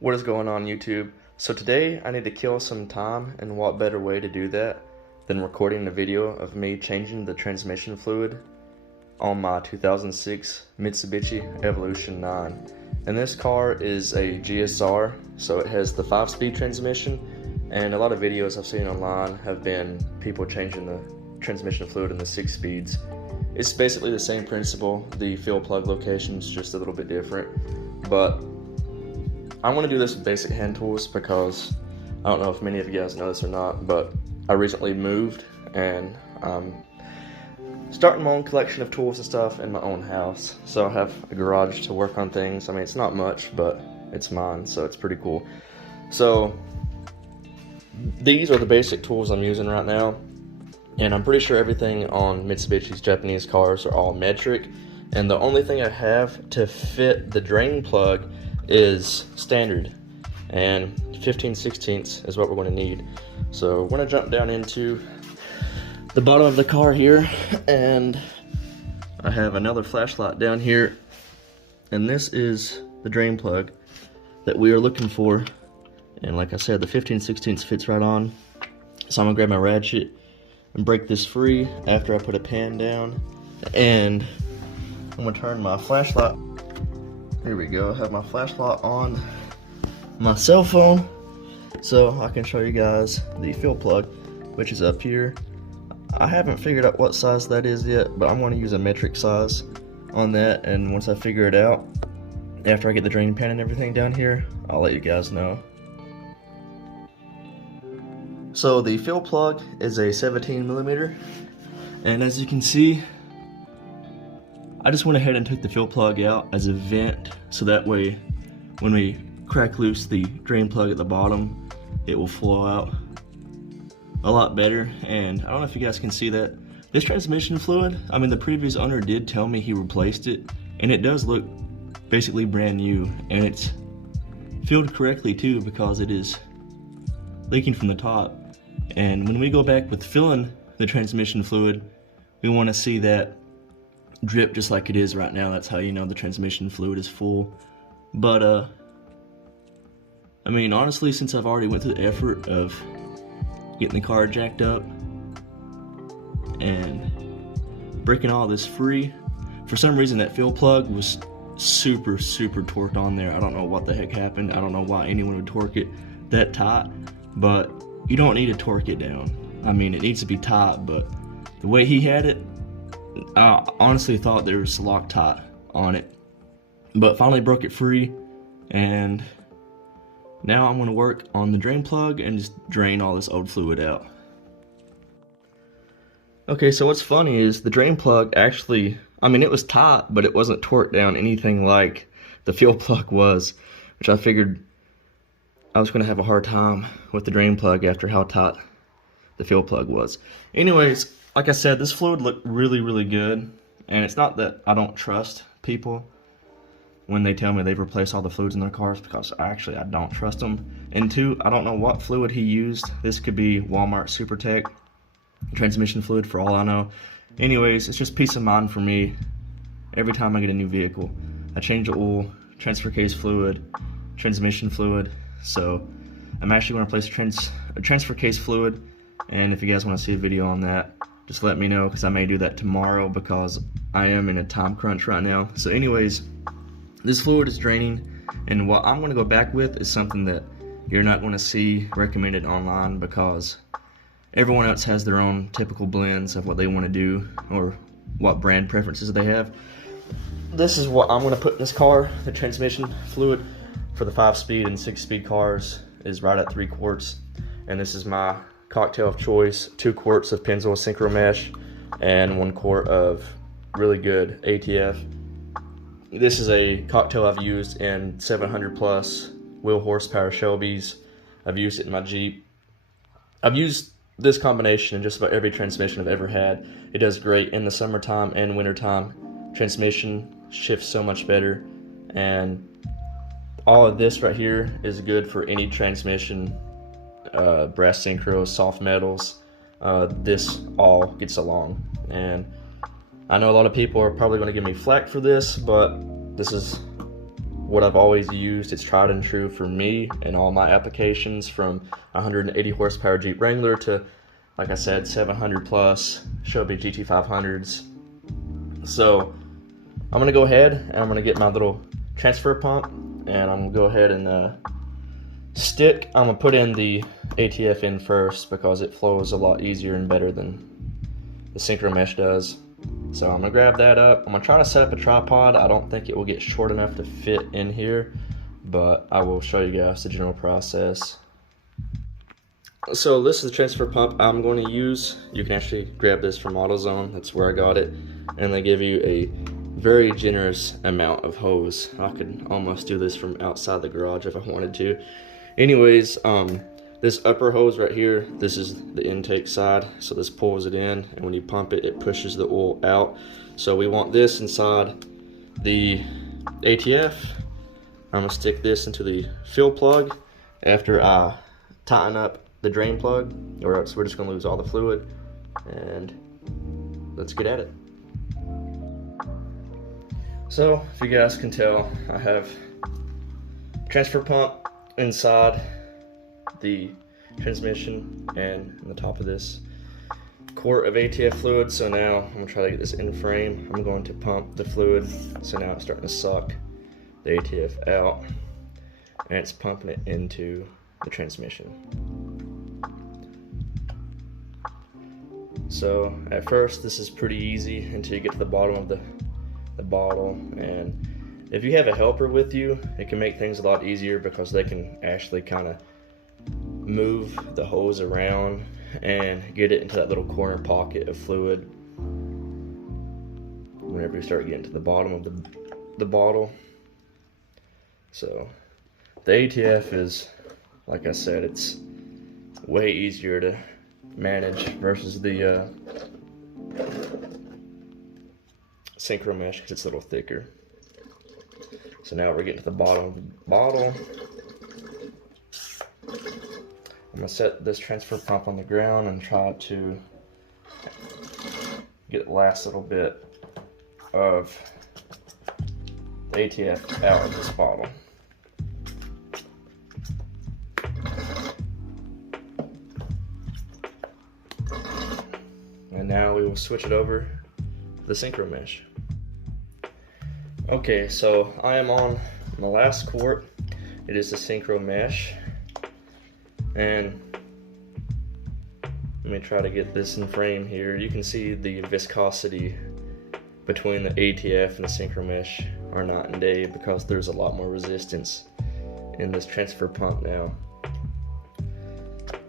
What is going on, YouTube? So today I need to kill some time, and what better way to do that than recording a video of me changing the transmission fluid on my 2006 Mitsubishi Evolution 9. And this car is a GSR, so it has the 5-speed transmission, and a lot of videos I've seen online have been people changing the transmission fluid in the 6 speeds. It's basically the same principle, the fuel plug location is just a little bit different, but I want to do this with basic hand tools because I don't know if many of you guys know this or not, but I recently moved and I'm starting my own collection of tools and stuff in my own house. So I have a garage to work on things. I mean, it's not much, but it's mine, so it's pretty cool. So these are the basic tools I'm using right now, and I'm pretty sure everything on Mitsubishi's Japanese cars are all metric, and the only thing I have to fit the drain plug is standard, and 15/16 is what we're going to need. So we're going to jump down into the bottom of the car here, and I have another flashlight down here, and this is the drain plug that we are looking for. And like I said, the 15/16 fits right on, so I'm gonna grab my ratchet and break this free after I put a pan down, and I'm gonna turn my flashlight. Here we go. I have my flashlight on my cell phone so I can show you guys the fuel plug, which is up here. I haven't figured out what size that is yet, but I'm going to use a metric size on that, and once I figure it out, after I get the drain pan and everything down here, I'll let you guys know. So the fuel plug is a 17mm, and as you can see, I just went ahead and took the fuel plug out as a vent, so that way when we crack loose the drain plug at the bottom, it will flow out a lot better. And I don't know if you guys can see that. This transmission fluid, I mean, the previous owner did tell me he replaced it, and it does look basically brand new, and it's filled correctly too, because it is leaking from the top. And when we go back with filling the transmission fluid, we want to see that drip just like it is right now. That's how you know the transmission fluid is full. But I mean, honestly, since I've already went through the effort of getting the car jacked up and breaking all this free, for some reason that fuel plug was super torqued on there. I don't know what the heck happened. I don't know why anyone would torque it that tight, but you don't need to torque it down. I mean, it needs to be tight, but the way he had it, I honestly thought there was Loctite on it, but finally broke it free, and now I'm going to work on the drain plug and just drain all this old fluid out. Okay, so what's funny is the drain plug actually, I mean, it was tight, but it wasn't torqued down anything like the fuel plug was, which I figured I was going to have a hard time with the drain plug after how tight the fuel plug was. Anyways, like I said, this fluid looked really good, and it's not that I don't trust people when they tell me they've replaced all the fluids in their cars, because I don't trust them. And two, I don't know what fluid he used. This could be Walmart SuperTech transmission fluid for all I know. Anyways, it's just peace of mind for me every time I get a new vehicle. I change the oil, transfer case fluid, transmission fluid. So I'm actually going to replace a transfer case fluid, and if you guys want to see a video on that, just let me know, because I may do that tomorrow because I am in a time crunch right now. So anyways, this fluid is draining, and what I'm going to go back with is something that you're not going to see recommended online, because everyone else has their own typical blends of what they want to do or what brand preferences they have. This is what I'm going to put in this car. The transmission fluid for the 5-speed and 6-speed cars is right at 3 quarts, and this is my cocktail of choice: 2 quarts of Pennzoil Synchro Mesh and 1 quart of really good ATF. This is a cocktail I've used in 700 plus wheel horsepower Shelbys. I've used it in my Jeep. I've used this combination in just about every transmission I've ever had. It does great in the summertime and wintertime. Transmission shifts so much better, and all of this right here is good for any transmission, brass synchros, soft metals. This all gets along, and I know a lot of people are probably going to give me flack for this, but this is what I've always used. It's tried and true for me and all my applications, from 180 horsepower Jeep Wrangler to, like I said, 700 plus Shelby GT500s. So I'm gonna go ahead and I'm gonna get my little transfer pump, and I'm gonna go ahead and I'm gonna put in the ATF in first because it flows a lot easier and better than the synchro mesh does. So I'm gonna grab that up. I'm gonna try to set up a tripod. I don't think it will get short enough to fit in here, but I will show you guys the general process. So this is the transfer pump I'm going to use. You can actually grab this from AutoZone. That's where I got it. And they give you a very generous amount of hose. I could almost do this from outside the garage if I wanted to. Anyways, this upper hose right here, this is the intake side, so this pulls it in, and when you pump it, it pushes the oil out. So we want this inside the ATF. I'm gonna stick this into the fill plug after I tighten up the drain plug, or else we're just gonna lose all the fluid. And let's get at it. So if you guys can tell, I have transfer pump inside the transmission and on the top of this quart of ATF fluid. So now I'm gonna try to get this in frame. I'm going to pump the fluid. So now it's starting to suck the ATF out, and it's pumping it into the transmission. So at first this is pretty easy until you get to the bottom of the bottle, and if you have a helper with you, it can make things a lot easier because they can actually kind of move the hose around and get it into that little corner pocket of fluid whenever you start getting to the bottom of the bottle. So the ATF is, like I said, it's way easier to manage versus the synchro mesh because it's a little thicker. So now we're getting to the bottom of the bottle. I'm gonna set this transfer pump on the ground and try to get the last little bit of the ATF out of this bottle. And now we will switch it over to the synchro mesh. Okay, so I am on my last quart. It is the synchro mesh, and let me try to get this in frame here. You can see the viscosity between the ATF and the synchro mesh are night and day because there's a lot more resistance in this transfer pump now.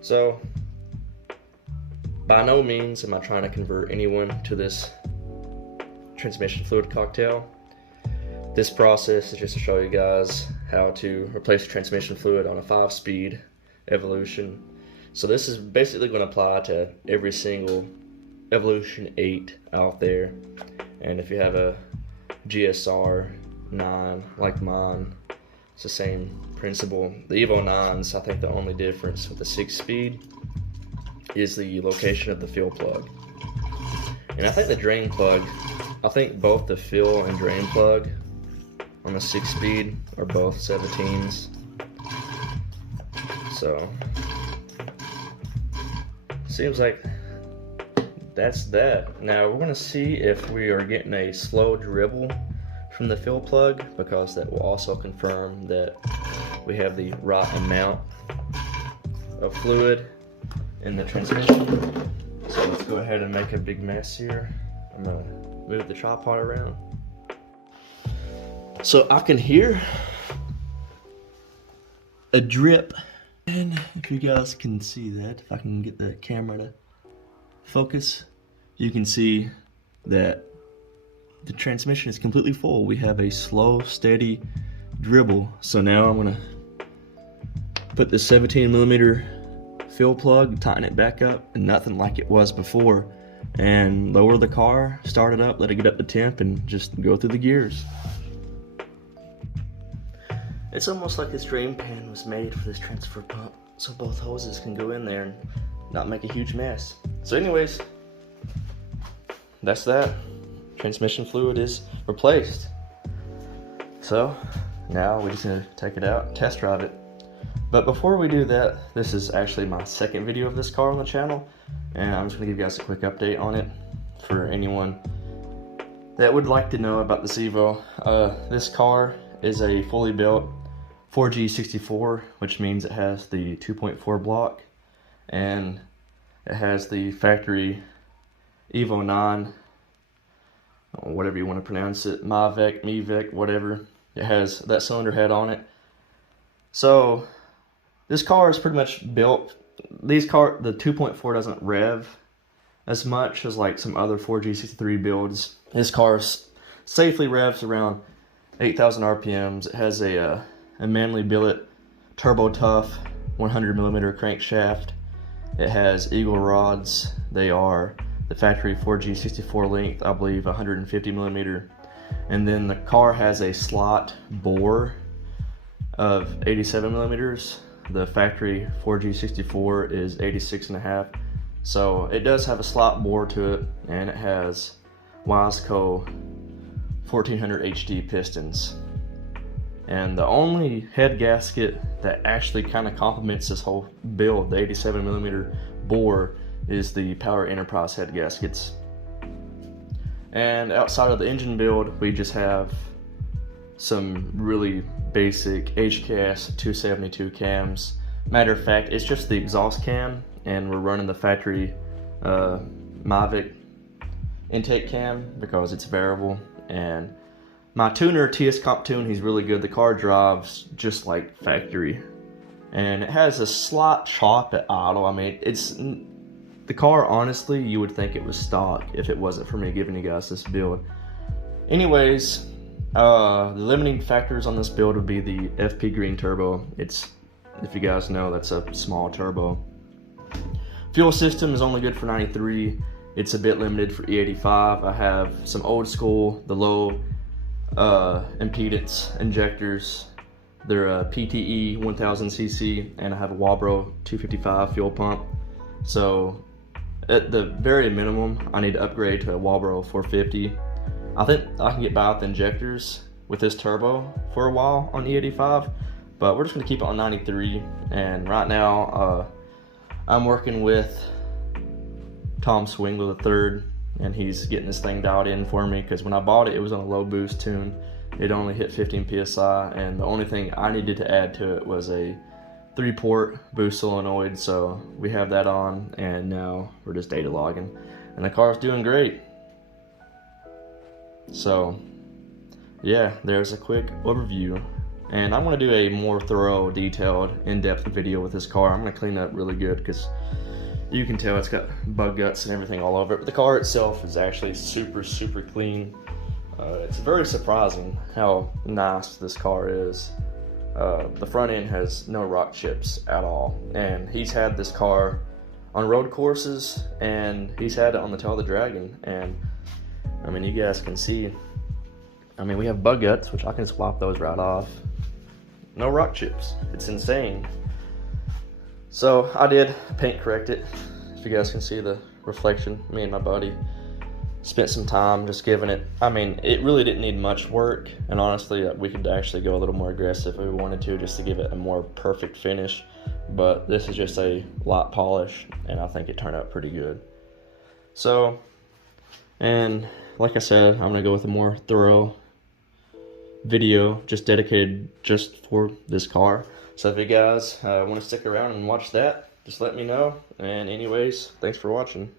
So by no means am I trying to convert anyone to this transmission fluid cocktail. This process is just to show you guys how to replace transmission fluid on a 5-speed Evolution. So this is basically going to apply to every single Evolution 8 out there. And if you have a GSR 9 like mine, it's the same principle. The Evo IXs, I think the only difference with the 6-speed is the location of the fill plug. And I think the drain plug, I think both the fill and drain plug on the 6-speed are both 17s. So seems like that's that. Now we're gonna see if we are getting a slow dribble from the fill plug, because that will also confirm that we have the right amount of fluid in the transmission. So let's go ahead and make a big mess here. I'm gonna move the tripod around. So I can hear a drip, and if you guys can see that, if I can get the camera to focus, you can see that the transmission is completely full. We have a slow, steady dribble. So now I'm gonna put the 17mm fill plug, tighten it back up, and nothing like it was before, and lower the car, start it up, let it get up to temp, and just go through the gears. It's almost like this drain pan was made for this transfer pump, so both hoses can go in there and not make a huge mess. So anyways, that's that. Transmission fluid is replaced. So now we just need to take it out and test drive it. But before we do that, this is actually my second video of this car on the channel, and I'm just going to give you guys a quick update on it for anyone that would like to know about this Evo. This car is a fully built 4G64, which means it has the 2.4 block, and it has the factory Evo IX, or whatever you want to pronounce it, Mevec, whatever. It has that cylinder head on it. So this car is pretty much built, the 2.4 doesn't rev as much as like some other 4G63 builds. This car safely revs around 8,000 RPMs. It has a manually billet turbo tough 100mm crankshaft. It has eagle rods. They are the factory 4G64 length, I believe 150mm. And then the car has a slot bore of 87mm. The factory 4G64 is 86.5. So it does have a slot bore to it, and it has Wiseco 1400 HD pistons. And the only head gasket that actually kind of complements this whole build, the 87mm bore, is the Power Enterprise head gaskets. And outside of the engine build, we just have some really basic HKS 272 cams. Matter of fact, it's just the exhaust cam, and we're running the factory Mevec intake cam because it's variable. And my tuner, TS Comp Tune, he's really good. The car drives just like factory, and it has a slight chop at idle. I mean, it's the car, honestly, you would think it was stock if it wasn't for me giving you guys this build. Anyways, the limiting factors on this build would be the FP Green turbo. It's, if you guys know, that's a small turbo. Fuel system is only good for 93. It's a bit limited for E85. I have some old school, the low impedance injectors. They're a PTE 1000cc, and I have a Walbro 255 fuel pump. So at the very minimum, I need to upgrade to a Walbro 450. I think I can get by with the injectors with this turbo for a while on E85, but we're just going to keep it on 93. And right now, I'm working with Tom Swingle III, and he's getting this thing dialed in for me, because when I bought it, it was on a low boost tune. It only hit 15 psi, and the only thing I needed to add to it was a 3-port boost solenoid. So we have that on, and now we're just data logging, and the car's doing great. So yeah, there's a quick overview, and I'm going to do a more thorough, detailed, in-depth video with this car. I'm going to clean it up really good, because you can tell it's got bug guts and everything all over it, but the car itself is actually super clean. It's very surprising how nice this car is. The front end has no rock chips at all, and he's had this car on road courses, and he's had it on the tail of the Dragon, and I mean, you guys can see, I mean, we have bug guts, which I can swap those right off. No rock chips. It's insane. So I did paint correct it. If you guys can see the reflection, me and my buddy spent some time just giving it, I mean, it really didn't need much work, and honestly, we could actually go a little more aggressive if we wanted to, just to give it a more perfect finish. But this is just a light polish, and I think it turned out pretty good. So, and like I said, I'm gonna go with a more thorough video just dedicated just for this car. So if you guys want to stick around and watch that, just let me know. And anyways, thanks for watching.